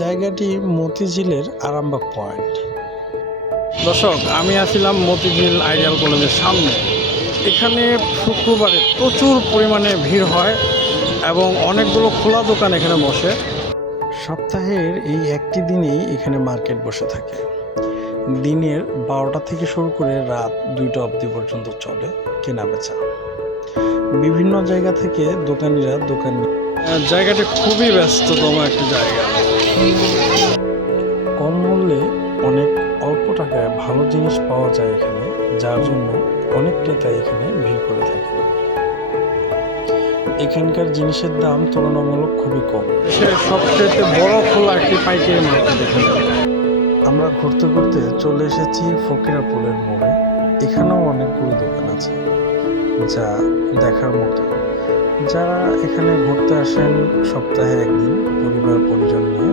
জায়গাটি মতিঝিলের আরামবাগ পয়েন্ট। দর্শক, আমি আছিলাম মতিঝিল আইডিয়াল কলেজের সামনে। এখানে শুক্রবারে প্রচুর পরিমাণে ভিড় হয় এবং অনেকগুলো খোলা দোকান এখানে বসে। সপ্তাহের এই একটি দিনেই এখানে মার্কেট বসে থাকে। দিনের 12টা থেকে শুরু করে রাত 2টা অবধি পর্যন্ত চলে কেনাবেচা। বিভিন্ন জায়গা থেকে দোকানিরা দোকান জায়গাটি খুবই ব্যস্ততম একটি জায়গা। কম মূল্যে অনেক অল্প টাকায় ভালো জিনিস পাওয়া যায় এখানে, যার জন্য অনেক ক্রেতা এখানে ভিড় করে থাকে। এখানকার জিনিসের দাম তুলনামূলক খুবই কম। দেশের সবচেয়ে বড় খোলা একটি পাইকারি মার্কেট এখানে। আমরা ঘুরতে ঘুরতে চলে এসেছি ফকিরাপুলের মোড়ে। এখানেও অনেকগুলো দোকান আছে যা দেখার মতো। যারা এখানে ঘুরতে আসেন সপ্তাহে একদিন পরিবার পরিজন নিয়ে,